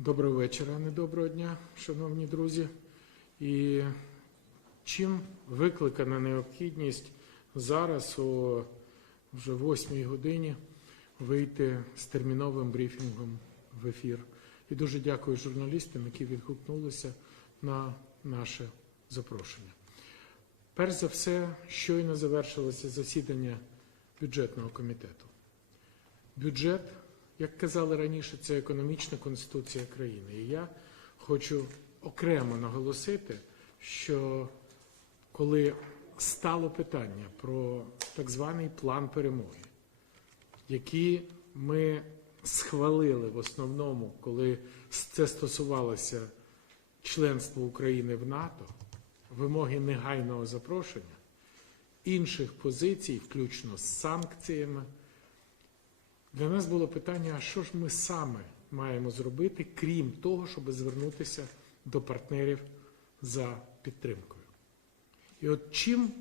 Доброго вечора, не доброго дня, шановні друзі. І чим викликана необхідність зараз о вже восьмій годині вийти з терміновим брифінгом в ефір. І дуже дякую журналістам, які відгукнулися на наше запрошення. Перш за все, щойно завершилося засідання бюджетного комітету. Бюджет, як казали раніше, це економічна конституція країни. І я хочу окремо наголосити, що коли стало питання про так званий план перемоги, який ми схвалили в основному, коли це стосувалося членства України в НАТО, вимоги негайного запрошення, інших позицій, включно з санкціями. Для нас було питання, а що ж ми саме маємо зробити, крім того, щоб звернутися до партнерів за підтримкою. І от чим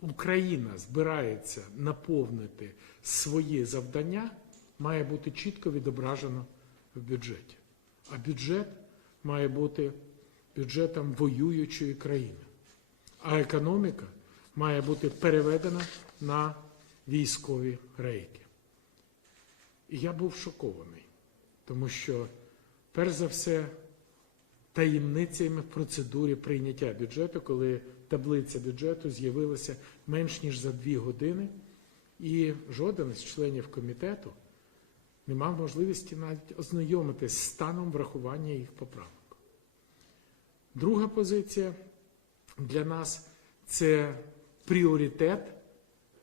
Україна збирається наповнити свої завдання, має бути чітко відображено в бюджеті. А бюджет має бути бюджетом воюючої країни. А економіка має бути переведена на військові рейки. І я був шокований, тому що, перш за все, таємницями в процедурі прийняття бюджету, коли таблиця бюджету з'явилася менш ніж за дві години, і жоден з членів комітету не мав можливості навіть ознайомитися з станом врахування їх поправок. Друга позиція для нас це пріоритет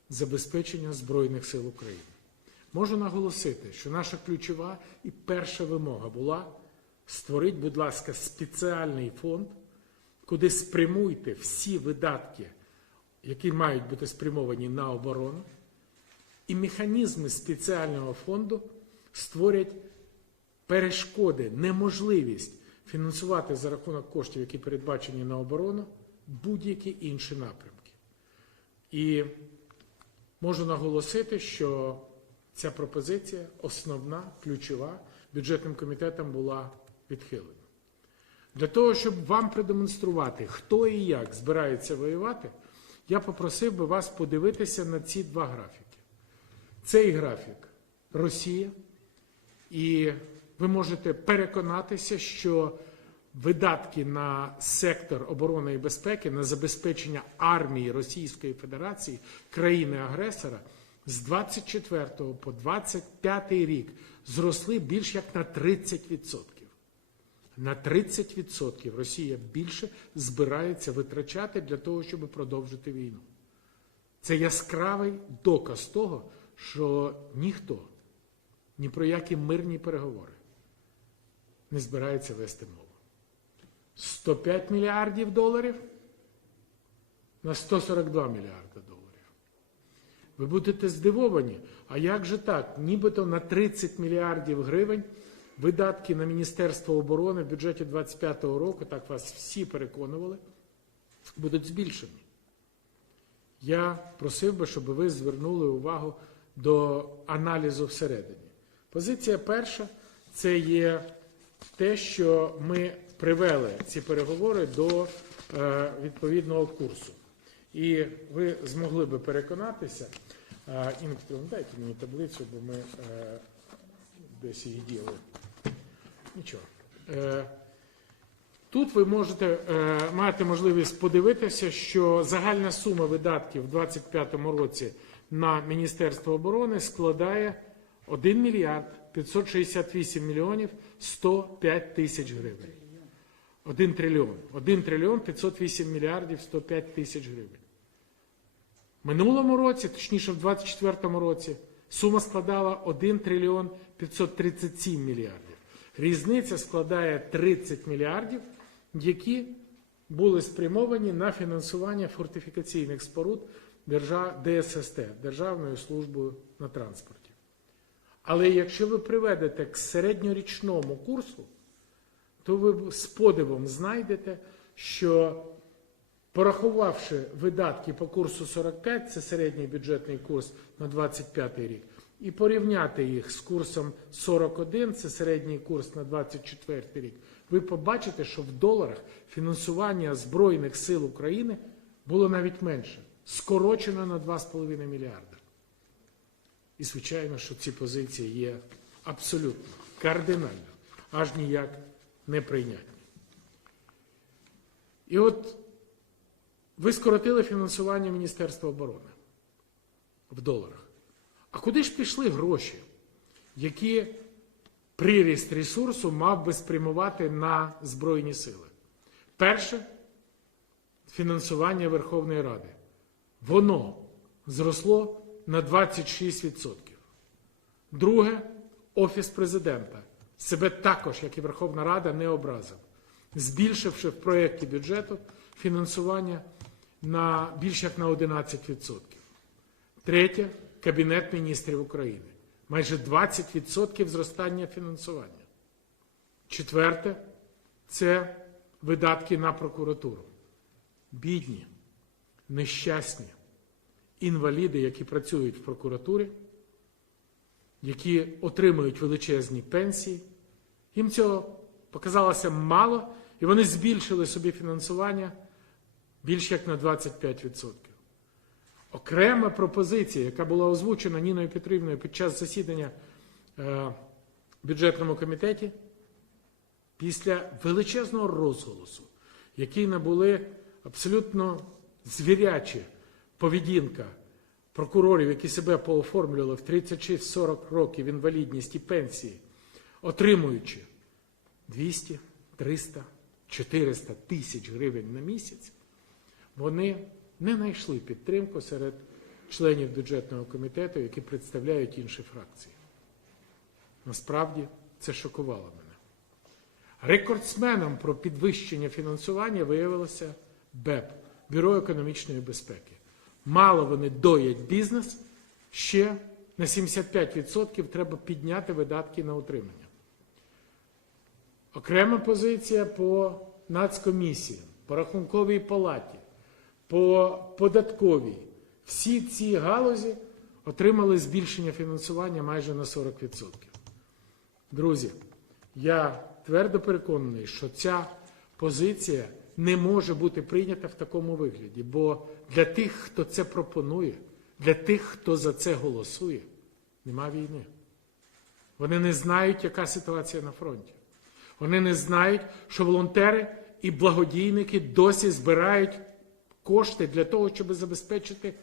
забезпечення Збройних сил України. Можу наголосити, що наша ключова і перша вимога була створити, будь ласка, спеціальний фонд, куди спрямуйте всі видатки, які мають бути спрямовані на оборону, і механізми спеціального фонду створять перешкоди, неможливість фінансувати за рахунок коштів, які передбачені на оборону, будь-які інші напрямки. І можу наголосити, що ця пропозиція, основна, ключова, бюджетним комітетом була відхилена. Для того, щоб вам продемонструвати, хто і як збирається воювати, я попросив би вас подивитися на ці два графіки. Цей графік Росія, і ви можете переконатися, що видатки на сектор оборони і безпеки, на забезпечення армії Російської Федерації, країни-агресора з 24 по 25 рік зросли більш як на 30%. На 30% Росія більше збирається витрачати для того, щоб продовжити війну. Це яскравий доказ того, що ніхто ні про які мирні переговори не збирається вести мову. 105 мільярдів доларів на 142 мільярди. Ви будете здивовані, а як же так? Нібито на 30 мільярдів гривень видатки на Міністерство оборони в бюджеті 2025 року, так вас всі переконували, будуть збільшені. Я просив би, щоб ви звернули увагу до аналізу всередині. Позиція перша це є те, що ми привели ці переговори до е, відповідного курсу. І ви змогли би переконатися, Інна Петрівна, дайте мені таблицю, бо ми е, десь її діли. Нічого. Е, Тут ви можете е, мати можливість подивитися, що загальна сума видатків у 2025 році на Міністерство оборони складає 1 мільярд 568 мільйонів 105 тисяч гривень. 1 трильйон. 1 трильйон 508 мільярдів 105 тисяч гривень. Минулому році, точніше в 2024 році, сума складала 1 трильйон 537 мільярдів. Різниця складає 30 мільярдів, які були спрямовані на фінансування фортифікаційних споруд. ДССТ Державною службою на транспорті. Але якщо ви приведете к середньорічному курсу, то ви з подивом знайдете, що порахувавши видатки по курсу 45, це середній бюджетний курс на 25 рік, і порівняти їх з курсом 41, це середній курс на 24 рік, ви побачите, що в доларах фінансування Збройних сил України було навіть менше, скорочено на 2,5 мільярда. І звичайно, що ці позиції є абсолютно кардинально, аж ніяк неприйнятні. І от ви скоротили фінансування Міністерства оборони в доларах. А куди ж пішли гроші, які приріст ресурсу мав би спрямувати на Збройні сили? Перше фінансування Верховної Ради. Воно зросло на 26%. Друге, Офіс президента себе також, як і Верховна Рада, не образив, збільшивши в проєкті бюджету фінансування на більш як на 11%. Третє Кабінет міністрів України. Майже 20% зростання фінансування. Четверте це видатки на прокуратуру. Бідні, нещасні інваліди, які працюють в прокуратурі, які отримують величезні пенсії. Їм цього показалося мало, і вони збільшили собі фінансування більш як на 25%. Окрема пропозиція, яка була озвучена Ніною Петрівною під час засідання е, в бюджетному комітеті, після величезного розголосу, який набули абсолютно звірячі поведінка прокурорів, які себе пооформлювали в 36-40 років інвалідність і пенсії, отримуючи 200, 300, 400 тисяч гривень на місяць, вони не знайшли підтримку серед членів бюджетного комітету, які представляють інші фракції. Насправді це шокувало мене. Рекордсменом про підвищення фінансування виявилося БЕП Бюро економічної безпеки. Мало вони доять бізнес, ще на 75% треба підняти видатки на утримання. Окрема позиція по нацкомісіям, по рахунковій палаті, по податковій. Всі ці галузі отримали збільшення фінансування майже на 40%. Друзі, я твердо переконаний, що ця позиція не може бути прийнята в такому вигляді, бо для тих, хто це пропонує, для тих, хто за це голосує, нема війни. Вони не знають, яка ситуація на фронті. Вони не знають, що волонтери і благодійники досі збирають кошти для того, щоб забезпечити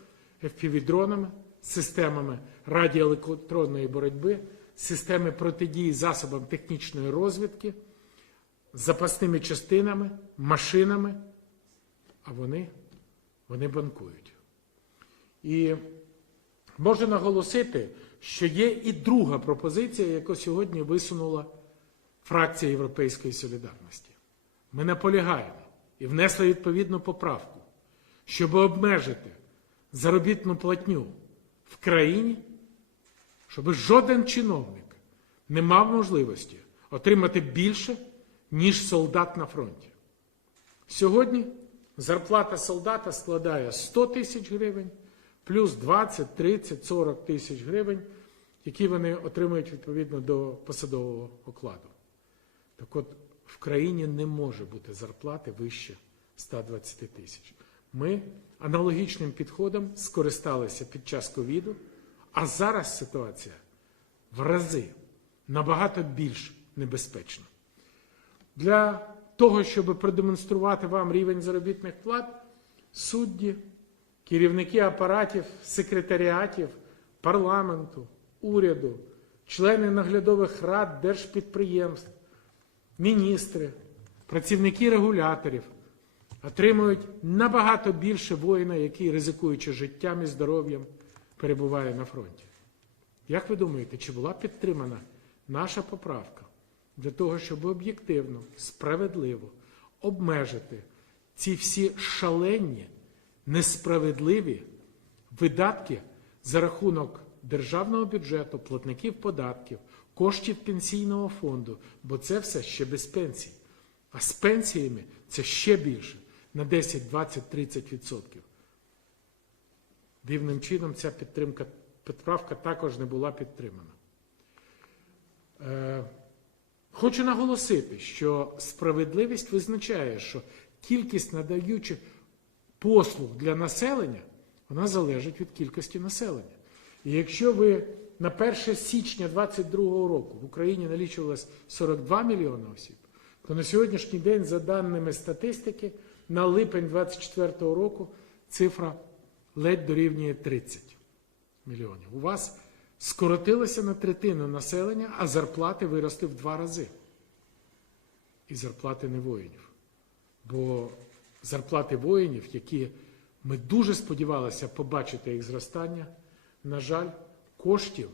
FPV-дронами, системами радіоелектронної боротьби, системи протидії засобам технічної розвідки, запасними частинами, машинами, а вони, вони банкують. І можу наголосити, що є і друга пропозиція, яку сьогодні висунула фракція Європейської солідарності. Ми наполягаємо і внесли відповідну поправку, щоб обмежити заробітну платню в країні, щоб жоден чиновник не мав можливості отримати більше, ніж солдат на фронті. Сьогодні зарплата солдата складає 100 тисяч гривень, плюс 20, 30, 40 тисяч гривень, які вони отримують відповідно до посадового окладу. Так от в країні не може бути зарплати вище 120 тисяч. Ми аналогічним підходом скористалися під час ковіду, а зараз ситуація в рази набагато більш небезпечна. Для того, щоб продемонструвати вам рівень заробітних плат, судді, керівники апаратів, секретаріатів, парламенту, уряду, члени наглядових рад держпідприємств, міністри, працівники регуляторів отримують набагато більше воїна, який, ризикуючи життям і здоров'ям, перебуває на фронті. Як ви думаєте, чи була підтримана наша поправка для того, щоб об'єктивно, справедливо обмежити ці всі шалені, несправедливі видатки за рахунок державного бюджету, платників податків, коштів пенсійного фонду, бо це все ще без пенсій. А з пенсіями це ще більше на 10, 20, 30 відсотків. Дивним чином ця підтримка Поправка також не була підтримана. Е, Хочу наголосити, що справедливість визначає, що кількість надаючих послуг для населення вона залежить від кількості населення. І якщо ви на 1 січня 2022 року в Україні налічувалось 42 мільйони осіб, то на сьогоднішній день, за даними статистики, на липень 2024 року цифра ледь дорівнює 30 мільйонів. У вас скоротилося на третину населення, а зарплати виросли в два рази. І зарплати не воїнів. Бо зарплати воїнів, які ми дуже сподівалися побачити їх зростання, на жаль, коштів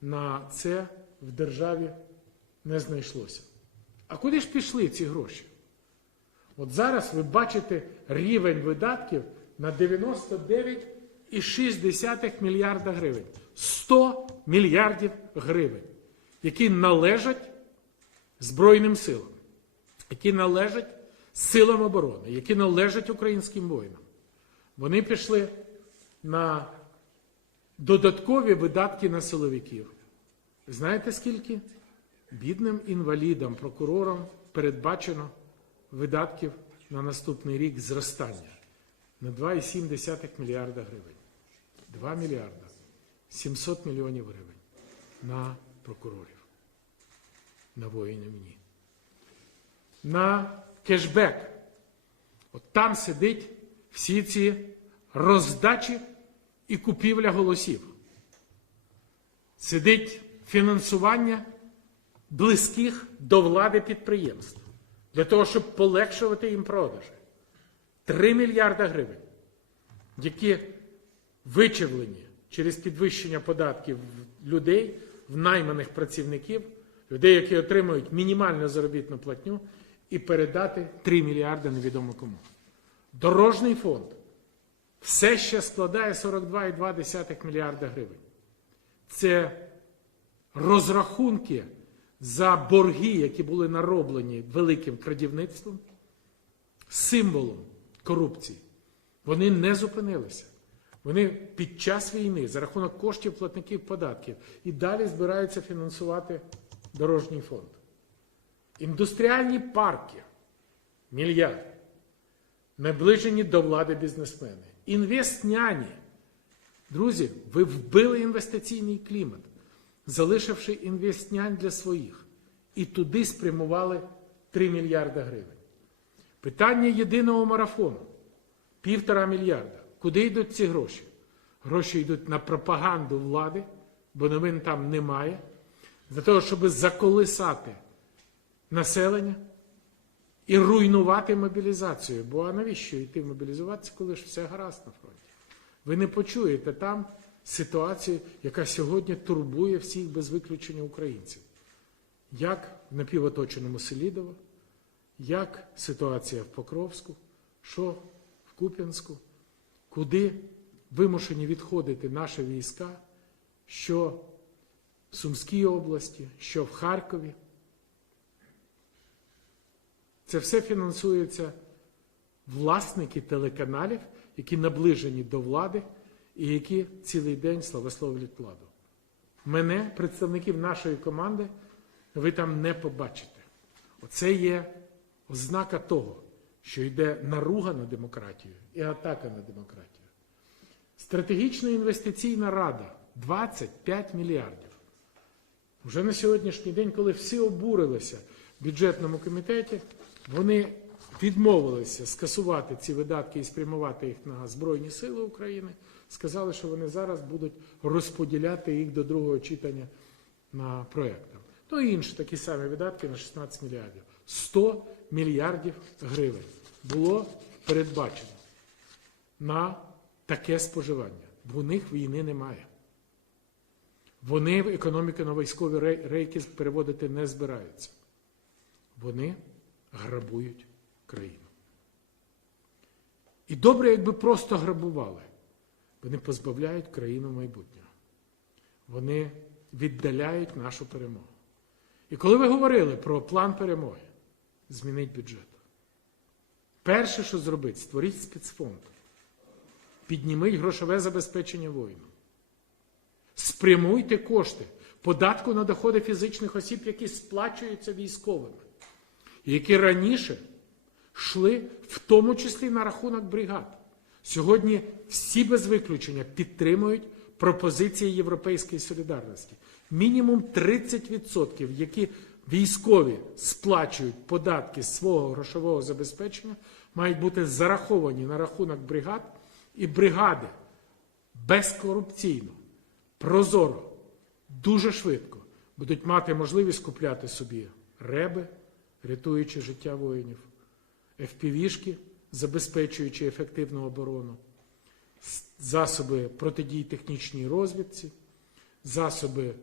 на це в державі не знайшлося. А куди ж пішли ці гроші? От зараз ви бачите рівень видатків на 99,6 мільярда гривень. 100 мільярдів гривень, які належать Збройним силам, які належать силам оборони, які належать українським воїнам. Вони пішли на додаткові видатки на силовиків. Знаєте скільки? Бідним інвалідам, прокурорам передбачено видатків на наступний рік зростання на 2,7 мільярда гривень. 2 мільярда 700 мільйонів гривень на прокурорів, на воїнів ні. На кешбек. От там сидить всі ці роздачі і купівля голосів. Сидить фінансування близьких до влади підприємств для того, щоб полегшувати їм продажі. 3 мільярда гривень, які вичавлені через підвищення податків людей, в найманих працівників, людей, які отримують мінімальну заробітну платню, і передати 3 мільярди невідомо кому. Дорожній фонд все ще складає 42,2 мільярда гривень. Це розрахунки за борги, які були нароблені великим крадівництвом, символом корупції. Вони не зупинилися. Вони під час війни за рахунок коштів платників податків і далі збираються фінансувати дорожній фонд. Індустріальні парки мільярд. Наближені до влади бізнесмени. Інвестняні. Друзі, ви вбили інвестиційний клімат, залишивши інвестнянь для своїх. І туди спрямували 3 мільярда гривень. Питання єдиного марафону півтора мільярда. Куди йдуть ці гроші? Гроші йдуть на пропаганду влади, бо новин там немає, для того, щоб заколисати населення і руйнувати мобілізацію. Бо а навіщо йти мобілізуватися, коли ж все гаразд на фронті? Ви не почуєте там ситуацію, яка сьогодні турбує всіх без виключення українців. Як в напівоточеному Селідово, як ситуація в Покровську, що в Куп'янську, куди вимушені відходити наші війська, що в Сумській області, що в Харкові. Це все фінансується власники телеканалів, які наближені до влади і які цілий день славословлять владу. Мене, представників нашої команди, ви там не побачите. Оце є ознака того, що йде наруга на демократію і атака на демократію. Стратегічна інвестиційна рада 25 мільярдів. Вже на сьогоднішній день, коли всі обурилися в бюджетному комітеті, вони відмовилися скасувати ці видатки і спрямувати їх на Збройні Сили України. Сказали, що вони зараз будуть розподіляти їх до другого читання на проєктах. Ну і інші такі самі видатки на 16 мільярдів. 100 мільярдів гривень було передбачено на таке споживання. Бо у них війни немає. Вони в економіку на військові рейки переводити не збираються. Вони грабують країну. І добре, якби просто грабували. Вони позбавляють країну майбутнього. Вони віддаляють нашу перемогу. І коли ви говорили про план перемоги, змінить бюджет. Перше, що зробити, створіть спецфонд. Підніміть грошове забезпечення воїну. Спрямуйте кошти податку на доходи фізичних осіб, які сплачуються військовими, які раніше йшли в тому числі на рахунок бригад. Сьогодні всі без виключення підтримують пропозиції Європейської солідарності. Мінімум 30%, які військові сплачують податки з свого грошового забезпечення, мають бути зараховані на рахунок бригад, і бригади безкорупційно, прозоро, дуже швидко будуть мати можливість купляти собі реби, рятуючи життя воїнів, FPV-шки, забезпечуючи ефективну оборону, засоби протидії технічній розвідці, засоби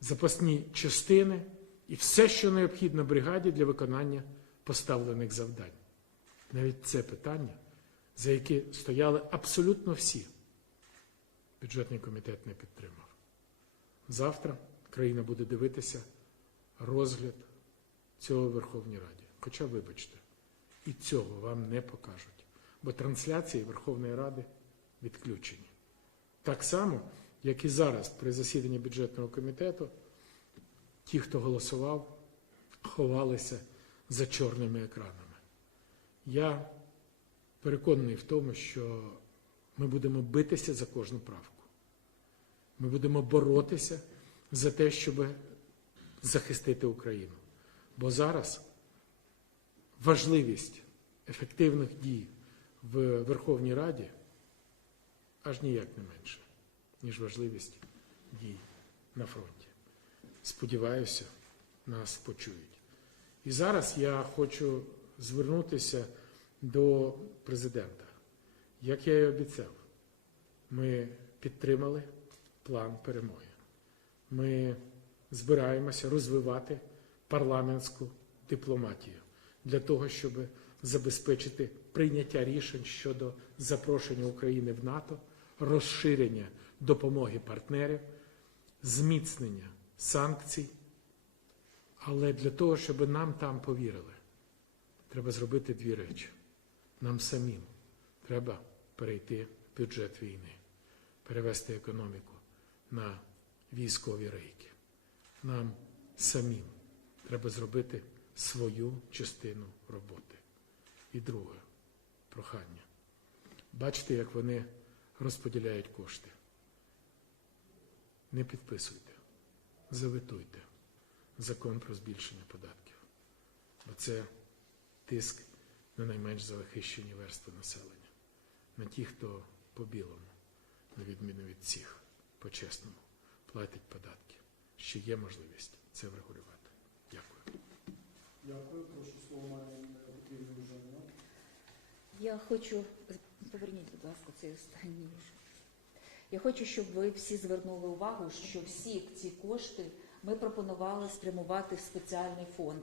запасні частини і все, що необхідно бригаді для виконання поставлених завдань. Навіть це питання, за яке стояли абсолютно всі, бюджетний комітет не підтримав. Завтра країна буде дивитися розгляд цього Верховній Раді. Хоча, вибачте, і цього вам не покажуть, бо трансляції Верховної Ради відключені. Так само, як і зараз при засіданні бюджетного комітету, ті, хто голосував, ховалися за чорними екранами. Я переконаний в тому, що ми будемо битися за кожну правку. Ми будемо боротися за те, щоб захистити Україну. Бо зараз важливість ефективних дій в Верховній Раді аж ніяк не менше, ніж важливість дій на фронті. Сподіваюся, нас почують. І зараз я хочу звернутися до президента. Як я і обіцяв, ми підтримали план перемоги. Ми збираємося розвивати парламентську дипломатію для того, щоб забезпечити прийняття рішень щодо запрошення України в НАТО, розширення допомоги партнерів, зміцнення санкцій. Але для того, щоб нам там повірили, треба зробити дві речі. Нам самим треба перейти в бюджет війни, перевести економіку на військові рейки. Нам самим треба зробити свою частину роботи. І друге прохання. Бачите, як вони розподіляють кошти. Не підписуйте, заветуйте закон про збільшення податків. Бо це тиск на найменш захищені верстви населення, на ті, хто по білому, на відміну від всіх, по-чесному, платить податки. Ще є можливість це врегулювати. Дякую. Прошу слово має потрібно Євгенія. Я хочу поверніть, будь ласка, цей останній. Я хочу, щоб ви всі звернули увагу, що всі ці кошти ми пропонували спрямувати в спеціальний фонд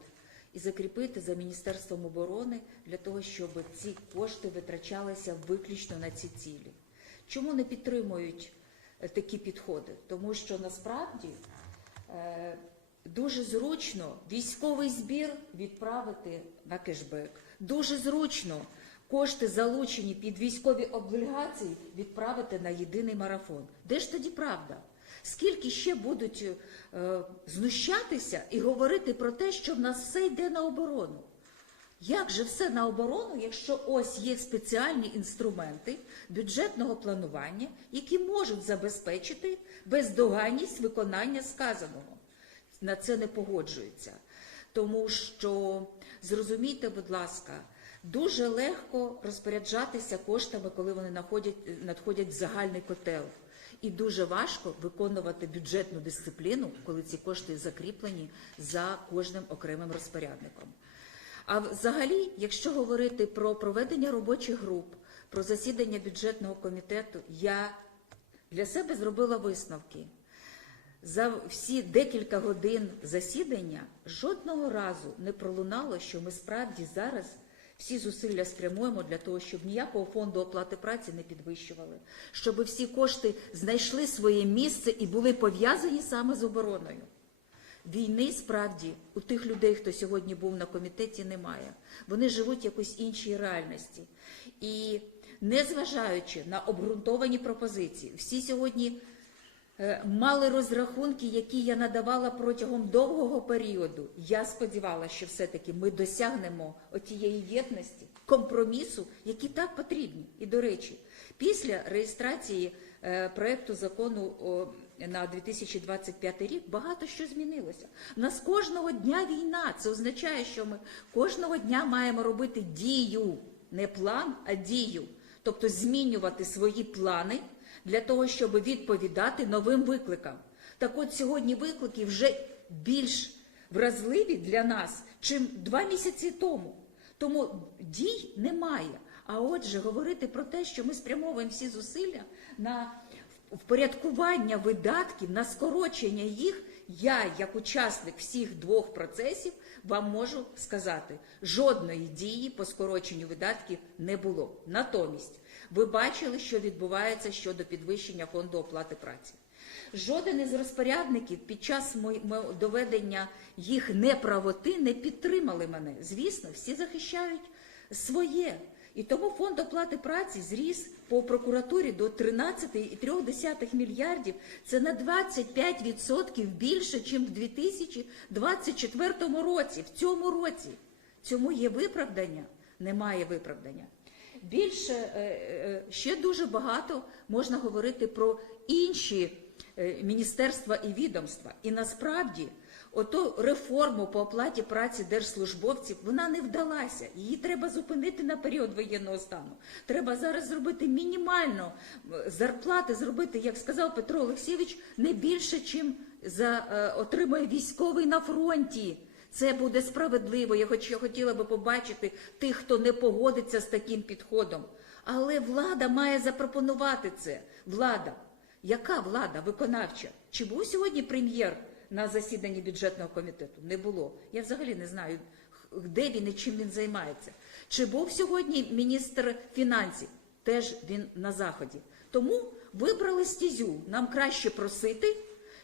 і закріпити за Міністерством оборони для того, щоб ці кошти витрачалися виключно на ці цілі. Чому не підтримують е, такі підходи? Тому що насправді е, дуже зручно військовий збір відправити на кешбек. Дуже зручно кошти, залучені під військові облігації, відправити на єдиний марафон. Де ж тоді правда? Скільки ще будуть е, знущатися і говорити про те, що в нас все йде на оборону? Як же все на оборону, якщо ось є спеціальні інструменти бюджетного планування, які можуть забезпечити бездоганність виконання сказаного? На це не погоджуються. Тому що зрозумійте, будь ласка, дуже легко розпоряджатися коштами, коли вони надходять, надходять в загальний котел. І дуже важко виконувати бюджетну дисципліну, коли ці кошти закріплені за кожним окремим розпорядником. А взагалі, якщо говорити про проведення робочих груп, про засідання бюджетного комітету, я для себе зробила висновки. За всі декілька годин засідання жодного разу не пролунало, що ми справді зараз всі зусилля спрямуємо для того, щоб ніякого фонду оплати праці не підвищували, щоб всі кошти знайшли своє місце і були пов'язані саме з обороною. Війни справді у тих людей, хто сьогодні був на комітеті, немає. Вони живуть в якоїсь іншій реальності. І незважаючи на обґрунтовані пропозиції, всі сьогодні мали розрахунки, які я надавала протягом довгого періоду. Я сподівалася, що все-таки ми досягнемо отієї єдності, компромісу, які так потрібні. І до речі, після реєстрації е, проекту закону на 2025 рік багато що змінилося. У нас кожного дня війна. Це означає, що ми кожного дня маємо робити дію, не план, а дію. Тобто змінювати свої плани для того, щоб відповідати новим викликам. Так от сьогодні виклики вже більш вразливі для нас, чим два місяці тому. Тому дій немає. А отже, говорити про те, що ми спрямовуємо всі зусилля на впорядкування видатків, на скорочення їх, я, як учасник всіх двох процесів, вам можу сказати, жодної дії по скороченню видатків не було. Натомість, ви бачили, що відбувається щодо підвищення фонду оплати праці. Жоден із розпорядників під час доведення їх неправоти не підтримали мене. Звісно, всі захищають своє. І тому фонд оплати праці зріс по прокуратурі до 13,3 мільярдів. Це на 25% більше, ніж в 2024 році. В цьому році. Цьому є виправдання? Немає виправдання. Більше е, е, ще дуже багато можна говорити про інші е, міністерства і відомства. І насправді, ото реформу по оплаті праці держслужбовців вона не вдалася. Її треба зупинити на період воєнного стану. Треба зараз зробити мінімально зарплати, зробити, як сказав Петро Олексійович, не більше, чим за е, отримує військовий на фронті. Це буде справедливо. Я хоч я хотіла би побачити тих, хто не погодиться з таким підходом. Але влада має запропонувати це. Влада. Яка влада виконавча? Чи був сьогодні прем'єр на засіданні бюджетного комітету? Не було. Я взагалі не знаю, де він і чим він займається. Чи був сьогодні міністр фінансів? Теж він на заході. Тому вибрали стізю. Нам краще просити,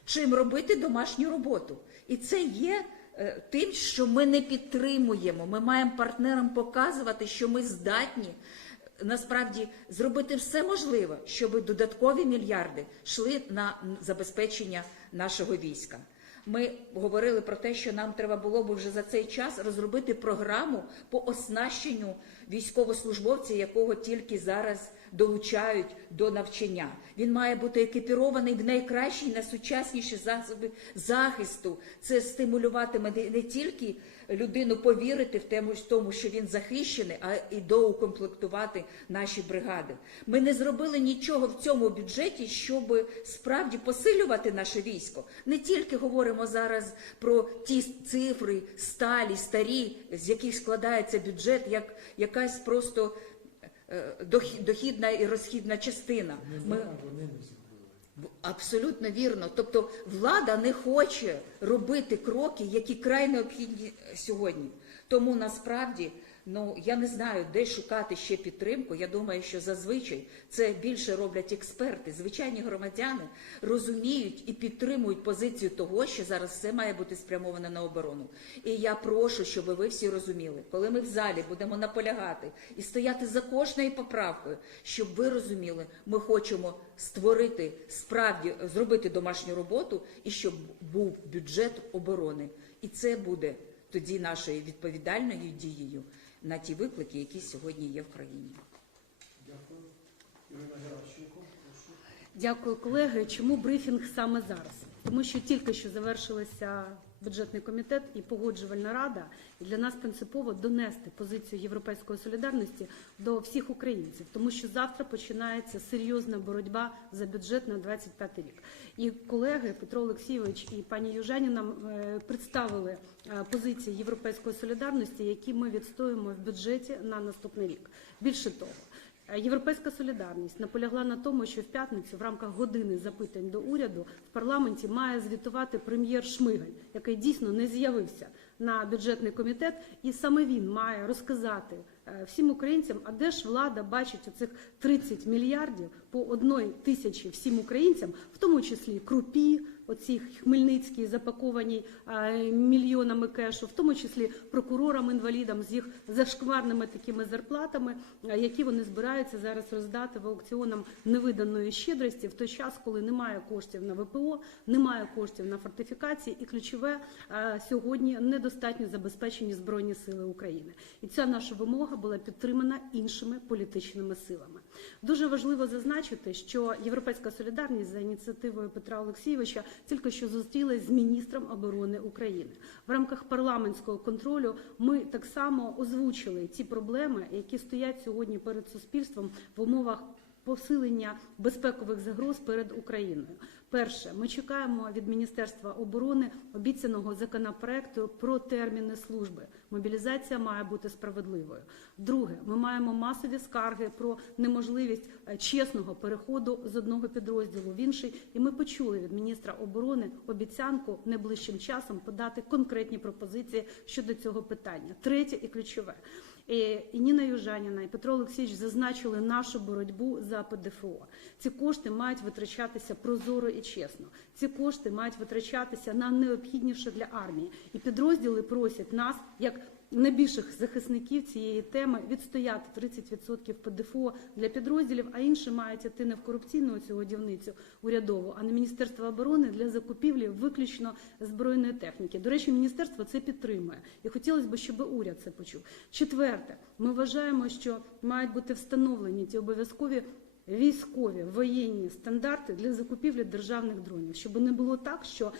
чим робити домашню роботу. І це є е, тим, що ми не підтримуємо. Ми маємо партнерам показувати, що ми здатні е, насправді зробити все можливе, щоб додаткові мільярди йшли на забезпечення нашого війська. Ми говорили про те, що нам треба було б вже за цей час розробити програму по оснащенню військовослужбовця, якого тільки зараз долучають до навчання. Він має бути екіпірований в найкращі, найсучасніші засоби захисту. Це стимулюватиме не- тільки людину повірити в тому, що він захищений, а і доукомплектувати наші бригади. Ми не зробили нічого в цьому бюджеті, щоб справді посилювати наше військо. Не тільки говоримо зараз про ті цифри сталі, старі, з яких складається бюджет, як якась просто дохідна і розхідна частина. Ми, не зробили. Абсолютно вірно. Тобто влада не хоче робити кроки, які край необхідні сьогодні. Тому насправді, ну я не знаю, де шукати ще підтримку. Я думаю, що зазвичай це більше роблять експерти. Звичайні громадяни розуміють і підтримують позицію того, що зараз все має бути спрямоване на оборону. І я прошу, щоб ви всі розуміли, коли ми в залі будемо наполягати і стояти за кожною поправкою, щоб ви розуміли, ми хочемо створити справді зробити домашню роботу і щоб був бюджет оборони. І це буде тоді нашою відповідальною дією на ті виклики, які сьогодні є в країні. Дякую. Дякую, колеги. Чому брифінг саме зараз? Тому що тільки що завершилася бюджетний комітет і погоджувальна рада, і для нас принципово донести позицію європейської солідарності до всіх українців, тому що завтра починається серйозна боротьба за бюджет на 25 рік. І колеги Петро Олексійович і пані Южаніна е, представили е, позиції європейської солідарності, які ми відстоюємо в бюджеті на наступний рік. Більше того. Е, Європейська солідарність наполягла на тому, що в п'ятницю в рамках години запитань до уряду в парламенті має звітувати прем'єр Шмигаль, який дійсно не з'явився на бюджетний комітет, і саме він має розказати е, всім українцям, а де ж влада бачить оцих 30 мільярдів по одної тисячі всім українцям, в тому числі крупі, оці хмельницькі запаковані е, мільйонами кешу, в тому числі прокурорам інвалідам з їх зашкварними такими зарплатами, які вони збираються зараз роздати в аукціонам невиданої щедрості в той час, коли немає коштів на ВПО, немає коштів на фортифікації, і ключове сьогодні недостатньо забезпечені збройні сили України. І ця наша вимога була підтримана іншими політичними силами. Дуже важливо зазначити, що Європейська солідарність за ініціативою Петра Олексійовича тільки що зустрілась з міністром оборони України. В рамках парламентського контролю ми так само озвучили ті проблеми, які стоять сьогодні перед суспільством в умовах посилення безпекових загроз перед Україною. Перше, ми чекаємо від Міністерства оборони обіцяного законопроекту про терміни служби. Мобілізація має бути справедливою. Друге, ми маємо масові скарги про неможливість е, чесного переходу з одного підрозділу в інший. І ми почули від міністра оборони обіцянку найближчим часом подати конкретні пропозиції щодо цього питання. Третє і ключове. І і Ніна Южаніна, і Петро Олексійович зазначили нашу боротьбу за ПДФО. Ці кошти мають витрачатися прозоро і чесно. Ці кошти мають витрачатися на необхідніше для армії. І підрозділи просять нас, як найбільших захисників цієї теми, відстояти 30% ПДФО для підрозділів, а інші мають іти не в корупційну цю годівницю урядову, а на Міністерство оборони для закупівлі виключно збройної техніки. До речі, міністерство це підтримує, і хотілося б, щоб уряд це почув. Четверте, ми вважаємо, що мають бути встановлені ті обов'язкові військові воєнні стандарти для закупівлі державних дронів, щоб не було так, що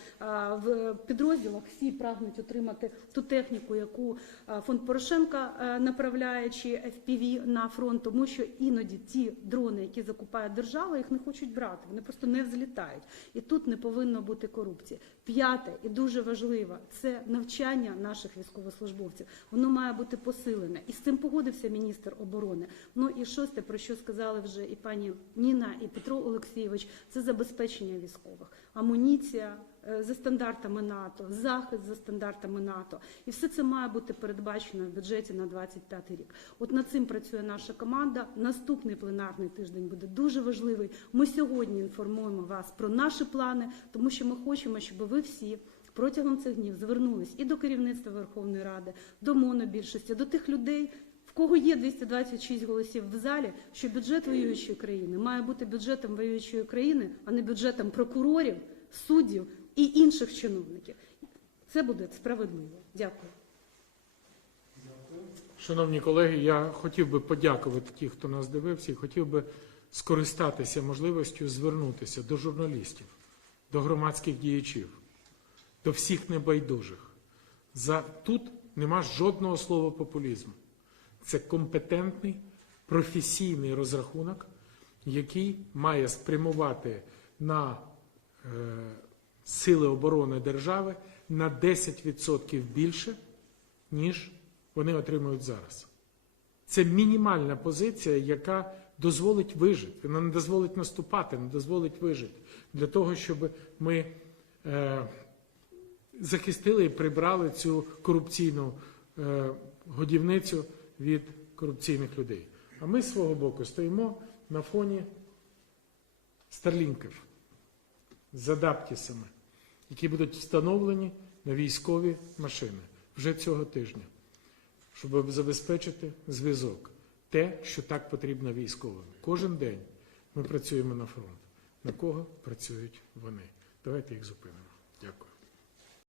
в підрозділах всі прагнуть отримати ту техніку, яку фонд Порошенка направляє чи FPV на фронт, тому що іноді ті дрони, які закупає держава, їх не хочуть брати, вони просто не взлітають. І тут не повинно бути корупції. П'яте і дуже важливо це навчання наших військовослужбовців. Воно має бути посилене, і з цим погодився міністр оборони. Ну і шосте, про що сказали вже і пані Ніна, і Петро Олексійович, це забезпечення військових, амуніція е, за стандартами НАТО, захист за стандартами НАТО, і все це має бути передбачено в бюджеті на 25 рік. От над цим працює наша команда. Наступний пленарний тиждень буде дуже важливий. Ми сьогодні інформуємо вас про наші плани, тому що ми хочемо, щоб ви всі. Протягом цих днів звернулись і до керівництва Верховної Ради, до монобільшості, до тих людей, кого є 226 голосів в залі, що бюджет воюючої країни має бути бюджетом воюючої країни, а не бюджетом прокурорів, суддів і інших чиновників. Це буде справедливо. Дякую. Шановні колеги, я хотів би подякувати тих, хто нас дивився, і хотів би скористатися можливістю звернутися до журналістів, до громадських діячів, до всіх небайдужих. За тут нема жодного слова популізму. Це компетентний професійний розрахунок, який має спрямувати на е, сили оборони держави на 10% більше, ніж вони отримують зараз. Це мінімальна позиція, яка дозволить вижити. Вона не дозволить наступати, не дозволить вижити. Для того, щоб ми е, захистили і прибрали цю корупційну е, годівницю від корупційних людей. А ми з свого боку стоїмо на фоні старлінків з адаптісами, які будуть встановлені на військові машини вже цього тижня, щоб забезпечити зв'язок. Те, що так потрібно військовим. Кожен день ми працюємо на фронт. На кого працюють вони? Давайте їх зупинимо. Дякую.